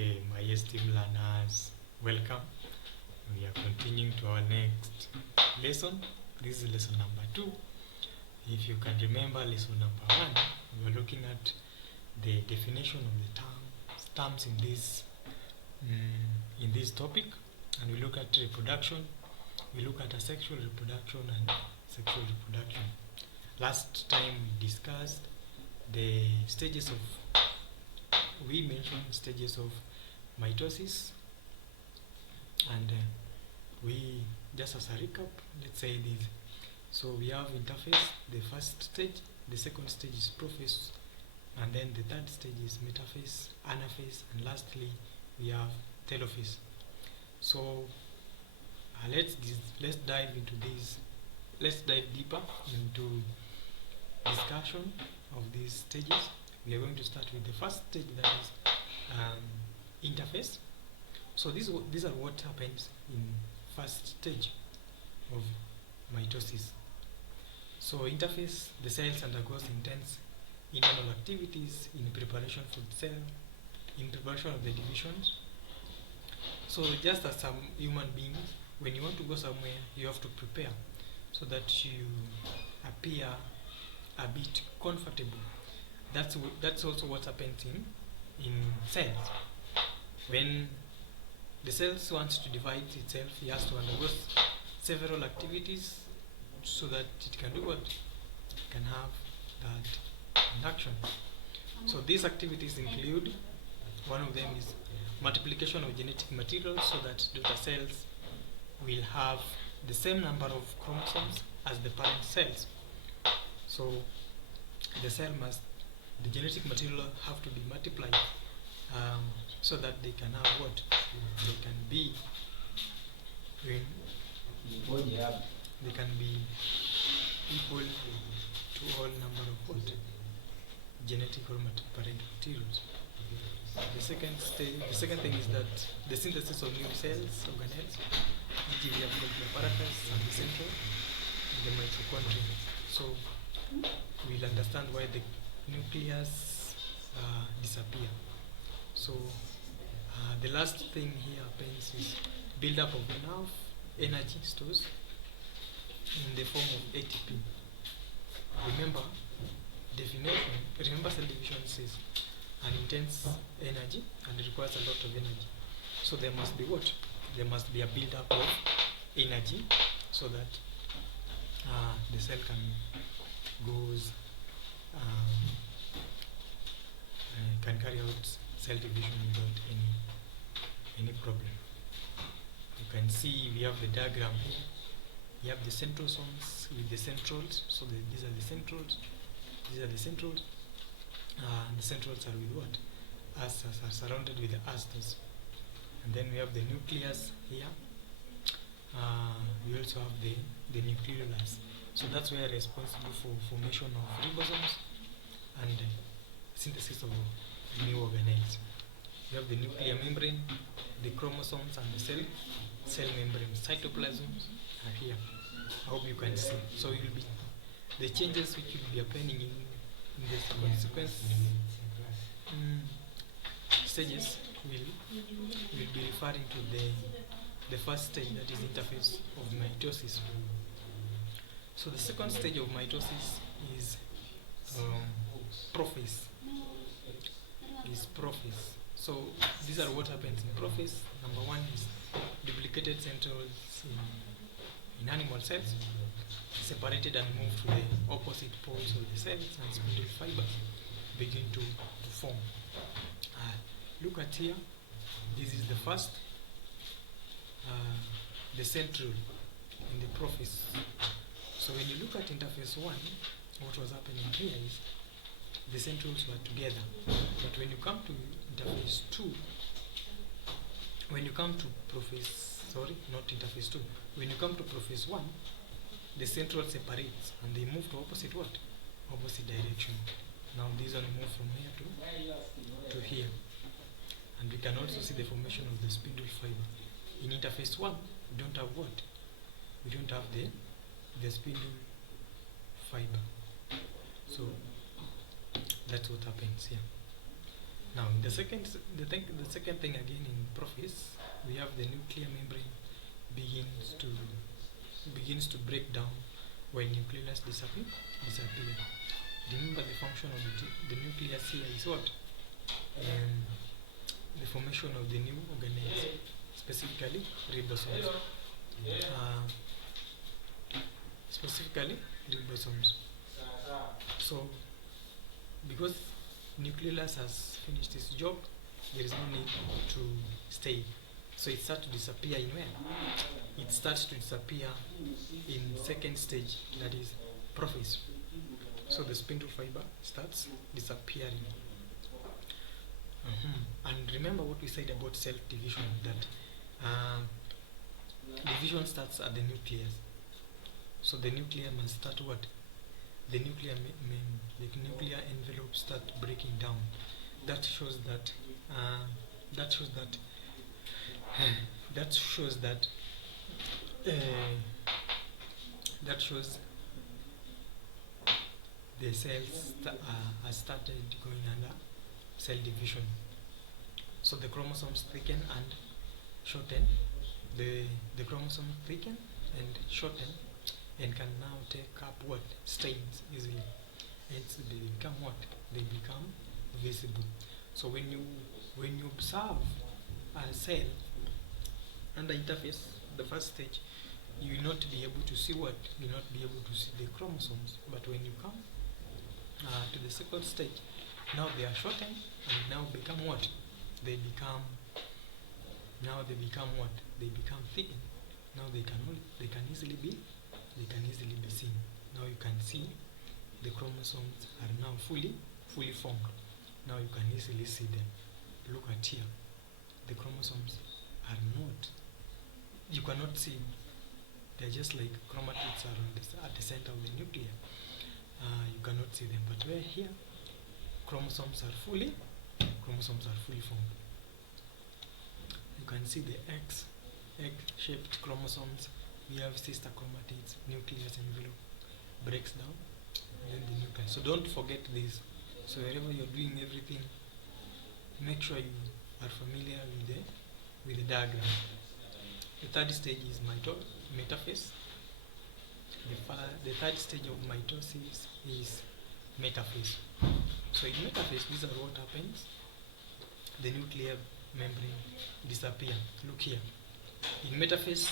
Okay, my esteemed learners, welcome. We are continuing to our next lesson. This is lesson number 2. If you can remember lesson number 1, we were looking at the definition of the terms in this topic, and we look at reproduction. We look at asexual reproduction and sexual reproduction. Last time we discussed the stages of we mentioned stages of mitosis, and we, just as a recap, let's say this. So we have interphase, the first stage, the second stage is prophase, and then the third stage is metaphase, anaphase, and lastly we have telophase. So let's dive into this. Let's dive deeper into discussion of these stages. We are going to start with the first stage, that is interphase. So these are what happens in first stage of mitosis. So interphase, the cells undergoes intense internal activities in preparation for the cell, in preparation of the divisions. So just as some human beings, when you want to go somewhere, you have to prepare so that you appear a bit comfortable. That's also what happens in cells. When the cells wants to divide itself, it has to undergo several activities so that it can do what? It can have that induction. So these activities include, one of them is multiplication of genetic material, so that daughter cells will have the same number of chromosomes as the parent cells. So the genetic material have to be multiplied so that they can have what? They can be equal to all number of what? Genetic or parent materials. The second thing is that the synthesis of new cells, organelles, which we have called the apparatus and the centrole and the mitochondria. So we'll understand why the nucleus disappear. So the last thing here happens is build-up of enough energy stores in the form of ATP. Remember cell division is an intense energy and it requires a lot of energy. So there must be what? There must be a build-up of energy so that the cell can carry out cell division without any problem. You can see we have the diagram here. You have the centrosomes with the centrioles. So these are the centrioles. These are the centrioles. The centrioles are with what? Asters, are surrounded with the asters. And then we have the nucleus here. We also have the nucleolus. So that's where responsible for formation of ribosomes and synthesis of new organelles. We have the nuclear membrane, the chromosomes, and the cell membrane. Cytoplasms are here. I hope you can see. So it will be the changes which will be happening in the consequence stages will be referring to the first stage, that is interphase of mitosis. So the second stage of mitosis is prophase. So these are what happens in prophase. Number 1 is duplicated centrioles in animal cells, separated and moved to the opposite poles of the cells, and spindle fibers begin to form. Look at here. This is the first, the centriole in the prophase. So when you look at interphase 1, what was happening here is the centrioles were together. But when you come to interphase 2, when you come to prophase, not interphase 2, when you come to prophase 1, the centriole separates and they move to opposite what? Opposite direction. Now these are moved from here to here. And we can also see the formation of the spindle fiber. In interphase 1, we don't have what? We don't have the spindle fiber. So that's what happens here. Now, in the second thing again in prophase, we have the nuclear membrane begins to break down when nucleolus disappear. Remember the function of the nucleus here is what? The formation of the new organelles, specifically ribosomes. So, because nucleolus has finished its job, there is no need to stay. So it starts to disappear in where? It starts to disappear in second stage, that is prophase. So the spindle fiber starts disappearing. And remember what we said about cell division, that division starts at the nucleus. So the nucleus must start what? The nuclear envelope start breaking down. That shows that the cells are started going under cell division. So the chromosomes thicken and shorten. The chromosomes thicken and shorten and can now take up what? Stains easily. And so they become what? They become visible. So when you observe a cell under interface, the first stage, you will not be able to see what? You will not be able to see the chromosomes. But when you come to the second stage, now they are shortened and now become what? They become what? They become thickened. Now they can easily be seen. Now you can see the chromosomes are now fully formed. Now you can easily see them. Look at here. The chromosomes are not. You cannot see. They're just like chromatids are at the center of the nucleus. You cannot see them. But where here, chromosomes are fully formed. You can see the egg-shaped chromosomes. We have sister chromatids, nucleus envelope breaks down, and then the nucleus. So don't forget this. So wherever you're doing everything, make sure you are familiar with the diagram. The third stage is metaphase. The third stage of mitosis is metaphase. So in metaphase, these are what happens. The nuclear membrane disappear. Look here. In metaphase,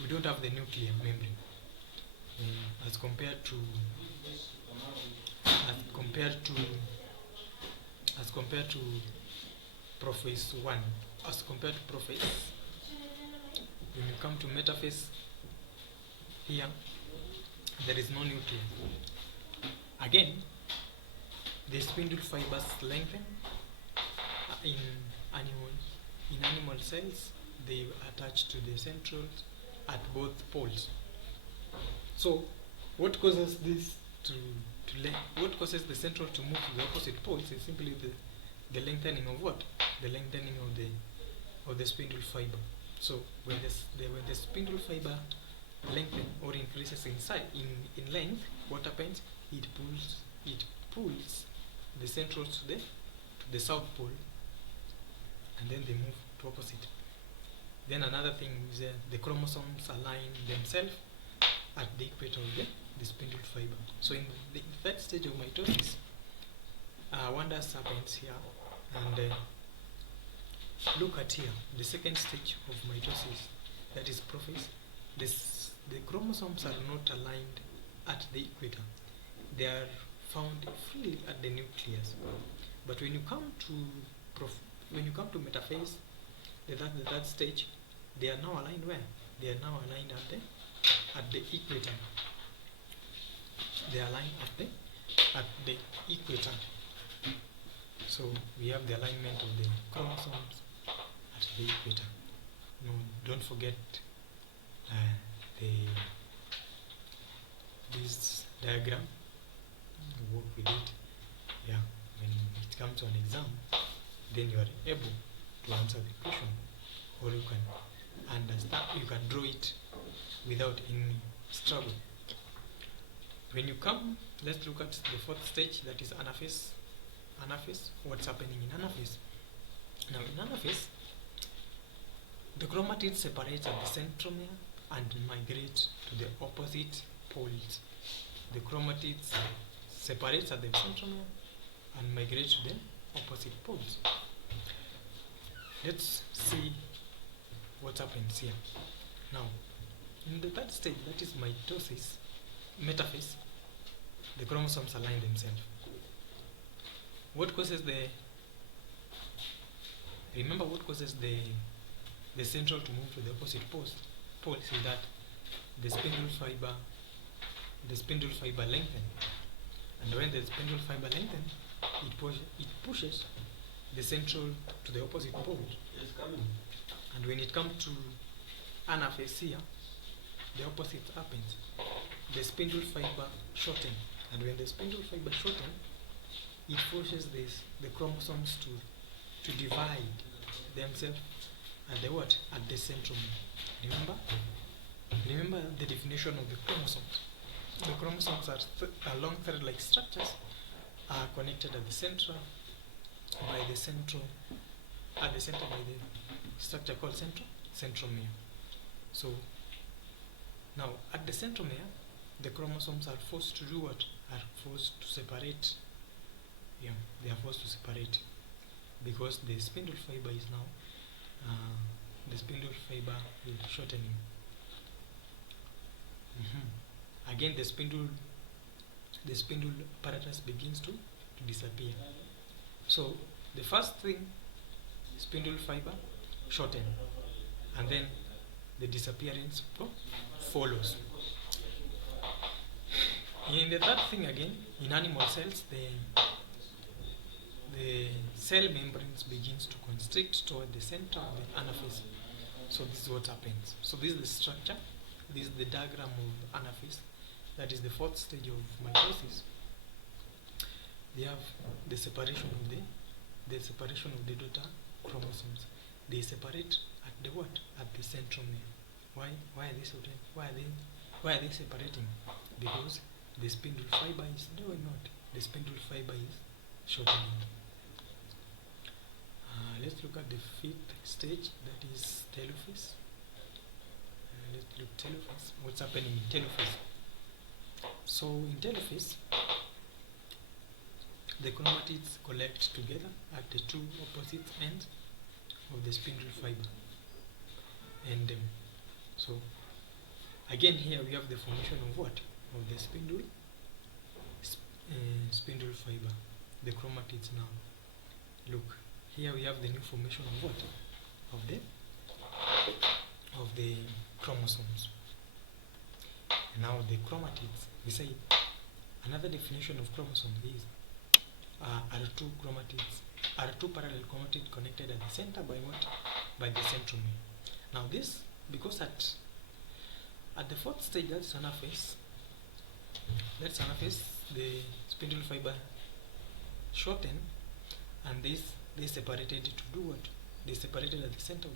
we don't have the nuclear membrane as compared to prophase 1. As compared to prophase, when you come to metaphase, here there is no nucleus. Again, the spindle fibers lengthen. In animal cells, they attach to the centrioles at both poles. So, what causes this what causes the central to move to the opposite poles is simply the lengthening of what? The lengthening of the spindle fiber. So when the spindle fiber lengthens or increases in length, what happens? It pulls the centrioles to the south pole, and then they move to opposite. Then another thing is the chromosomes align themselves at the equator of the spindle fiber. So in the third stage of mitosis, wonders happens here, and look at here, the second stage of mitosis, that is prophase. The chromosomes are not aligned at the equator. They are found freely at the nucleus. But when you come to metaphase, the third stage, they are now aligned where? They are now aligned at the equator. They are aligned at the equator. So we have the alignment of the chromosomes at the equator. No, don't forget this diagram. Work with it. Yeah, when it comes to an exam, then you are able to answer the question, or you can understand. You can draw it without any struggle. When you come, let's look at the fourth stage, that is anaphase. anaphase. What's happening in anaphase? Now in anaphase, the chromatids separate at the centromere and migrate to the opposite poles. The chromatids separate at the centromere and migrate to the opposite poles. Let's see what happens here. Now, in the third stage, that is mitosis, metaphase, the chromosomes align themselves. What causes the central to move to the opposite poles is that the spindle fiber lengthen, and when the spindle fiber lengthen, it pushes the central to the opposite pole. It's coming. And when it comes to anaphase here, the opposite happens. The spindle fiber shorten, and when the spindle fiber shorten, it forces the chromosomes to divide themselves at the centromere. Remember the definition of the chromosomes. The chromosomes are long thread-like structures, are connected at the center by the structure called centromere. So now at the centromere, the chromosomes are forced to do what? Are forced to separate. Yeah, they are forced to separate because the spindle fiber is now shortening. Again, the spindle apparatus begins to disappear. So the first thing, spindle fiber shorten, and then the disappearance follows. In the third thing again, in animal cells, the cell membranes begins to constrict toward the center of the anaphase. So this is what happens. So this is the structure. This is the diagram of anaphase. That is the fourth stage of mitosis. They have the separation of the daughter chromosomes. They separate at the what? At the centromere. Why are they separating? Because the spindle fiber is doing what? The spindle fiber is shortening. Let's look at the fifth stage, that is telophase. Let's look at telophase. What's happening in telophase? So in telophase, the chromatids collect together at the two opposite ends of the spindle fiber. And so again here we have the formation of what? Of the spindle fiber, the chromatids now. Look, here we have the new formation of what? Of the chromosomes. And now the chromatids, we say another definition of chromosome is are two parallel chromatids connected at the center by what? By the centromere. Now this, because at the fourth stage, that's anaphase, the spindle fiber shorten, and they separated to do what? They separated at the center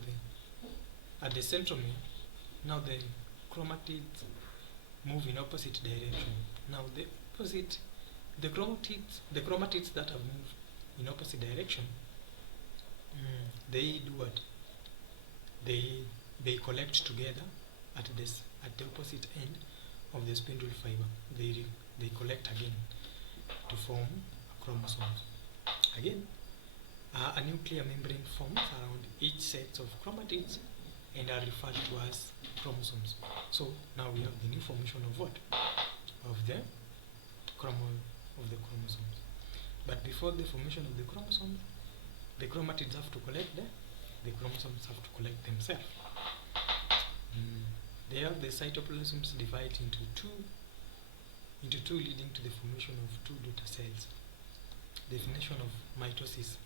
of the centromere. Now the chromatids move in opposite direction. Now the chromatids that have moved in opposite direction, they do what? They collect together at the opposite end of the spindle fiber. They collect again to form chromosomes. Again, a nuclear membrane forms around each set of chromatids and are referred to as chromosomes. So now we have the new formation of what? Of the chromosomes. But before the formation of the chromosomes, the chromatids have to collect the chromosomes have to collect themselves. There the cytoplasms divide into two, leading to the formation of two daughter cells. Definition of mitosis.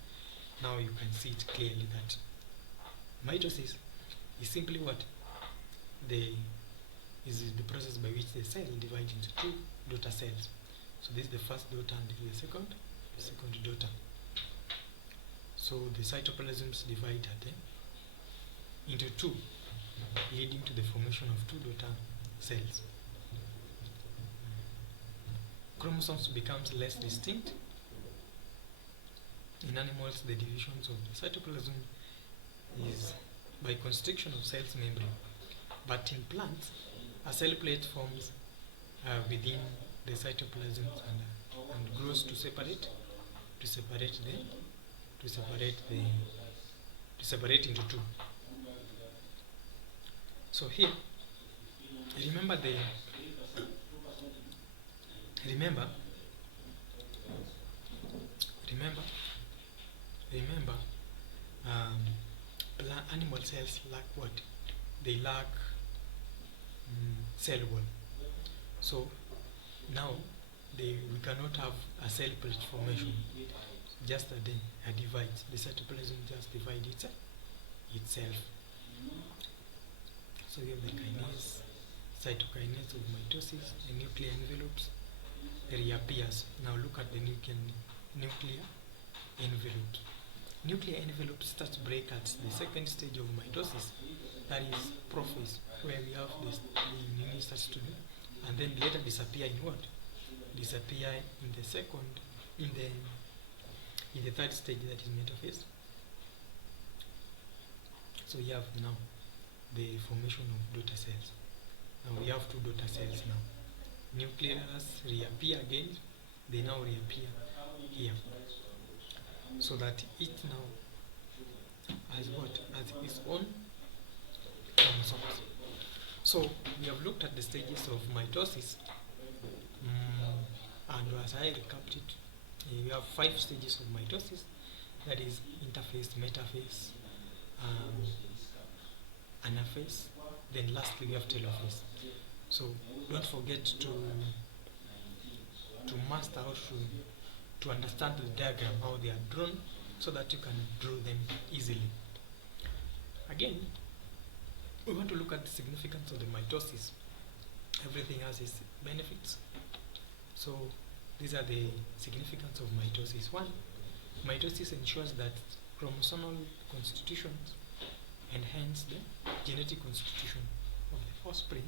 Now you can see it clearly that mitosis is simply what? Is the process by which the cell divides into two daughter cells. So this is the first daughter and the second daughter. So the cytoplasms divide into two, leading to the formation of two daughter cells. Chromosomes becomes less distinct. In animals, the divisions of the cytoplasm is by constriction of cell's membrane. But in plants, a cell plate forms within the cytoplasm and grows to separate into two. So here, remember animal cells lack what? They lack cell wall. So now we cannot have a cell plate formation, just a divide. The cytoplasm just divides itself. So we have the kinase, cytokinase of mitosis, the nuclear envelopes reappears. Now look at the nuclear envelopes. Nuclear envelopes start to break at the second stage of mitosis, that is prophase, where we have the DNA starts to do, and then later disappear in what? Disappear in the third stage, that is metaphase. So we have now the formation of daughter cells. Now we have two daughter cells now. Nucleolus reappear again, they now reappear here. So that it now has what? Has its own chromosomes. So we have looked at the stages of mitosis, and as I recapped it, we have 5 stages of mitosis, that is interphase, metaphase, anaphase, then lastly we have telophase. So don't forget to master how to understand the diagram, how they are drawn, so that you can draw them easily. Again, we want to look at the significance of the mitosis. Everything has its benefits. So these are the significance of mitosis. 1, mitosis ensures that chromosomal constitutions and hence the genetic constitution of the offspring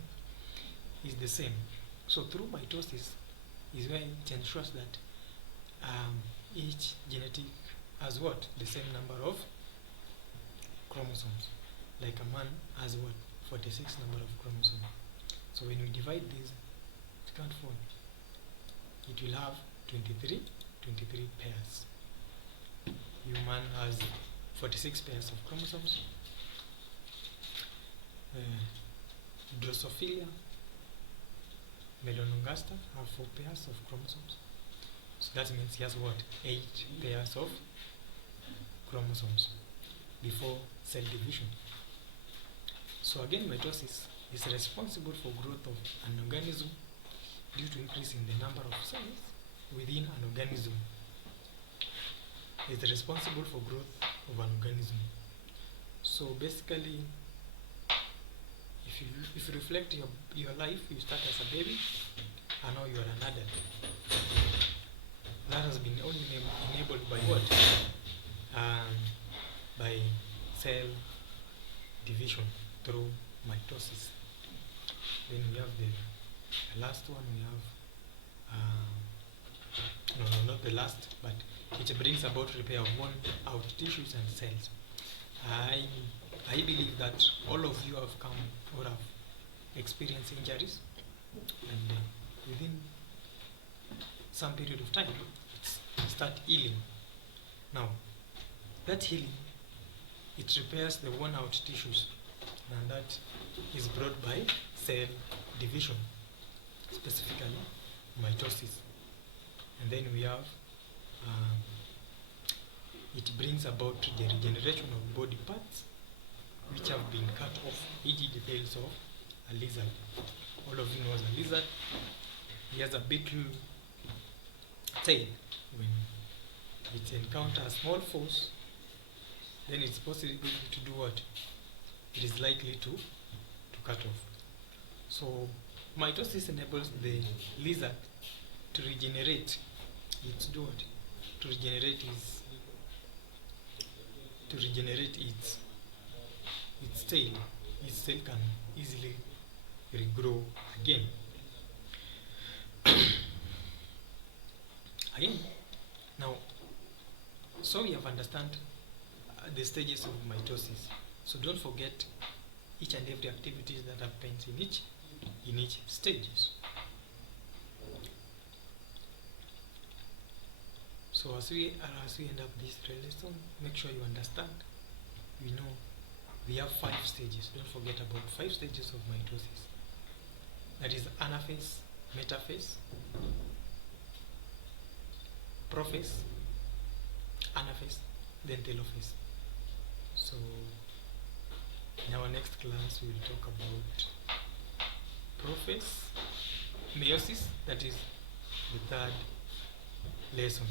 is the same. So through mitosis is where it ensures that each genetic has what? The same number of chromosomes. Like a man has what? 46 number of chromosomes. So when we divide these, it can't fall. It will have 23 pairs. Human has 46 pairs of chromosomes. Drosophila, Melanogaster have 4 pairs of chromosomes. So that means he has what? 8 pairs of chromosomes before cell division. So again, mitosis is responsible for growth of an organism due to increasing the number of cells within an organism. It's responsible for growth of an organism. So basically, if you reflect your life, you start as a baby, and now you are an adult. That has been only enabled by what? By cell division through mitosis. Then we have the last one. We have not the last, but it brings about repair of worn out tissues and cells. I believe that all of you have come or have experienced injuries, and within some period of time, it start healing. Now, that healing, it repairs the worn out tissues, and that is brought by cell division, specifically mitosis. And then we have it brings about the regeneration of body parts which have been cut off, e.g. the tails of a lizard. All of you know a lizard. He has a big tail. When it encounters a small force, then it's possible to do what? It is likely to cut off. So mitosis enables the lizard to regenerate its to regenerate its tail. Its tail can easily regrow again. Now, So we have understand the stages of mitosis. So don't forget each and every activities that happens in each stages. So as we end up this lesson, make sure you understand. We know we have 5 stages. Don't forget about 5 stages of mitosis. That is anaphase, metaphase, prophase, anaphase, then telophase. So in our next class we will talk about prophase, meiosis, that is the 3rd lesson.